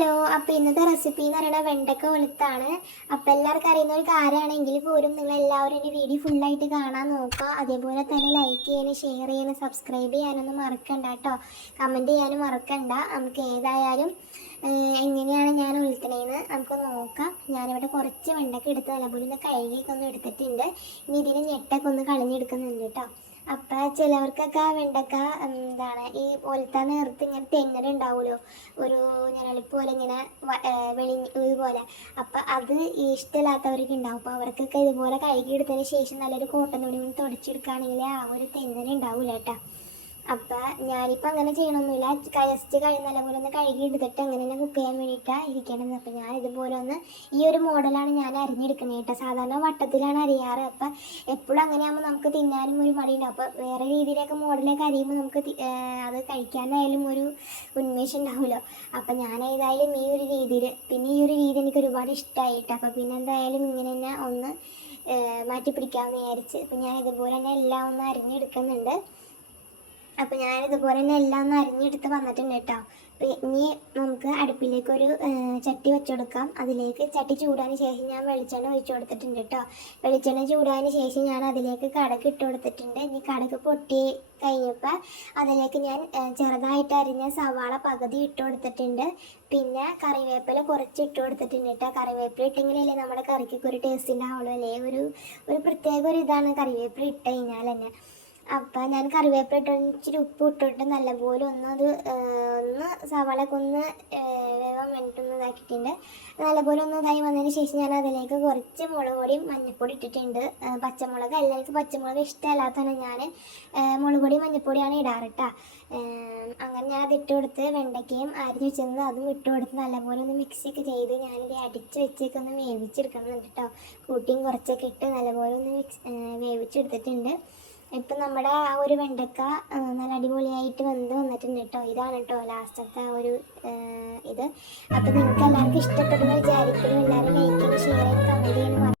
Hello അപ്പോൾ ഇന്നത്തെ recipe എന്ന് പറയുന്നത് വെണ്ടക്ക വെളുത്താണ്. അപ്പോൾ എല്ലാവർക്കും അറിയുന്ന ഒരു കാര്യമാണെങ്കിൽ പോലും നിങ്ങൾ എല്ലാവരും എന്റെ വീഡിയോ ഫുള്ളായിട്ട് കാണാൻ നോക്കുക. അതേപോലെ തന്നെ ലൈക്ക് ചെയ്യാനും ഷെയർ ചെയ്യാനും സബ്സ്ക്രൈബ് ചെയ്യാനൊന്നും മറക്കണ്ട കേട്ടോ. കമന്റ് ചെയ്യാനും മറക്കണ്ട. നമുക്ക് ഏതായാലും എങ്ങനെയാണ് ഞാൻ ഉളുത്തണേന്ന് നമുക്ക് നോക്കാം. ഞാനിവിടെ കുറച്ച് വെണ്ടക്ക എടുത്ത് നല്ലപോലെ ഒന്ന് കഴുകിയൊക്കെ ഒന്ന് എടുത്തിട്ടുണ്ട്. ഇനി ഇതിന് ഞെട്ടൊക്കെ ഒന്ന് കളഞ്ഞെടുക്കുന്നുണ്ട് കേട്ടോ. അപ്പം ചിലവർക്കൊക്കെ വെണ്ടക്ക എന്താണ് ഈ പോലത്തെ നേർത്ത് ഇങ്ങനെ തെന്നലുണ്ടാവുമല്ലോ ഒരു ഞരളിപ്പ് പോലെ ഇങ്ങനെ വ- ഏ, വെളി ഇതുപോലെ അപ്പം അത് ഇഷ്ടമില്ലാത്തവർക്ക് ഉണ്ടാവും. അപ്പോൾ അവർക്കൊക്കെ ഇതുപോലെ കഴുകി എടുത്തതിന് ശേഷം നല്ലൊരു കോട്ടൺ തുണി തുടച്ചെടുക്കുകയാണെങ്കിൽ ആ ഒരു തെങ്ങര ഉണ്ടാവില്ല കേട്ടോ അപ്പം ഞാനിപ്പോൾ അങ്ങനെ ചെയ്യണമൊന്നുമില്ല ജസ്റ്റ് കഴി നല്ലപോലെ ഒന്ന് കഴുകി എടുത്തിട്ട് അങ്ങനെ തന്നെ കുക്ക് ചെയ്യാൻ വേണ്ടിയിട്ടാണ് ഇരിക്കണത്. അപ്പം ഞാൻ ഇതുപോലെ ഒന്ന് ഈ ഒരു മോഡലാണ് ഞാൻ അരിഞ്ഞെടുക്കുന്നത് കേട്ടോ സാധാരണ വട്ടത്തിലാണ് അറിയാറ് അപ്പം എപ്പോഴും അങ്ങനെയാകുമ്പോൾ നമുക്ക് തിന്നാനും ഒരു മടിയുണ്ടാവും അപ്പോൾ വേറെ രീതിയിലൊക്കെ മോഡലൊക്കെ അറിയുമ്പോൾ നമുക്ക് അത് കഴിക്കാനായാലും ഒരു ഉന്മേഷം ഉണ്ടാവുമല്ലോ അപ്പം ഞാൻ ഏതായാലും ഈ ഒരു രീതിയിൽ പിന്നെ ഈ ഒരു രീതി എനിക്ക് ഒരുപാട് ഇഷ്ടമായിട്ട് അപ്പോൾ പിന്നെ എന്തായാലും ഇങ്ങനെ തന്നെ ഒന്ന് മാറ്റി പിടിക്കാമെന്ന് വിചാരിച്ച്. അപ്പം ഞാൻ ഇതുപോലെ തന്നെ എല്ലാം ഒന്ന് അരിഞ്ഞെടുക്കുന്നുണ്ട്. അപ്പോൾ ഞാൻ ഇതുപോലെ തന്നെ എല്ലാം ഒന്ന് അരിഞ്ഞെടുത്ത് വന്നിട്ടുണ്ട് കേട്ടോ. അപ്പോൾ ഇനി നമുക്ക് അടുപ്പിലേക്ക് ഒരു ചട്ടി വെച്ചുകൊടുക്കാം അതിലേക്ക് ചട്ടി ചൂടാന് ശേഷം ഞാൻ വെളിച്ചെണ്ണ ഒഴിച്ചു കൊടുത്തിട്ടുണ്ട് കേട്ടോ. വെളിച്ചെണ്ണ ചൂടാന് ശേഷം ഞാൻ അതിലേക്ക് കടക്ക് ഇട്ട് കൊടുത്തിട്ടുണ്ട്. ഇനി കടക്ക് പൊട്ടി കഴിഞ്ഞപ്പോൾ അതിലേക്ക് ഞാൻ ചെറുതായിട്ട് അരിഞ്ഞ സവാള പകുതി ഇട്ട് കൊടുത്തിട്ടുണ്ട്. പിന്നെ കറിവേപ്പില കുറച്ച് ഇട്ട് കൊടുത്തിട്ടുണ്ട് കേട്ടോ. കറിവേപ്പില ഇട്ടെങ്കിലല്ലേ നമ്മുടെ കറിക്കൊക്കെ ഒരു ടേസ്റ്റ് ഉണ്ടാവുള്ളൂ അല്ലേ? ഒരു ഒരു പ്രത്യേക ഒരു ഇതാണ് കറിവേപ്പില ഇട്ട് കഴിഞ്ഞാൽ തന്നെ. അപ്പം ഞാൻ കറിവേപ്പില ഇട്ട് ഇച്ചിരി ഉപ്പ് ഇട്ടിട്ട് നല്ലപോലെ ഒന്ന് അത് ഒന്ന് സവാളയൊക്കെ ഒന്ന് വേവാൻ വേണ്ടിയിട്ട് ഇതാക്കിയിട്ടുണ്ട്. നല്ലപോലെ ഒന്ന് ഇതായി വന്നതിന് ശേഷം ഞാൻ അതിലേക്ക് കുറച്ച് മുളക് പൊടിയും മഞ്ഞൾപ്പൊടി ഇട്ടിട്ടുണ്ട്. പച്ചമുളക്. എല്ലാവർക്കും പച്ചമുളക് ഇഷ്ടമല്ലാത്തതാണ് ഞാൻ മുളക് പൊടി മഞ്ഞൾപ്പൊടിയാണ് ഇടാറ് കേട്ടോ അങ്ങനെ ഞാൻ അത് ഇട്ട് കൊടുത്ത് വെണ്ടയ്ക്കയും അരിഞ്ഞ് വെച്ചിരുന്നത് അതും ഇട്ട് കൊടുത്ത് നല്ലപോലെ ഒന്ന് മിക്സിയൊക്കെ ചെയ്ത് ഞാനിത് അടിച്ച് വെച്ചൊക്കെ ഒന്ന് വേവിച്ചെടുക്കുന്നുണ്ട് കേട്ടോ കൂട്ടിയും കുറച്ചൊക്കെ ഇട്ട് നല്ലപോലെ ഒന്ന് മിക്സ് വേവിച്ചെടുത്തിട്ടുണ്ട്. ഇപ്പം നമ്മുടെ ആ ഒരു വെണ്ടക്ക നല്ല അടിപൊളിയായിട്ട് വെന്ത് വന്നിട്ടുണ്ട് കേട്ടോ ഇതാണ് കേട്ടോ ലാസ്റ്റത്തെ ആ ഒരു ഇത്. അപ്പം നിങ്ങൾക്ക് എല്ലാവർക്കും ഇഷ്ടപ്പെടുന്ന വിചാരിക്കുന്നു. എല്ലാവരും ലൈക്ക് ഷെയർ ചെയ്യണം കമന്റ് ചെയ്യണം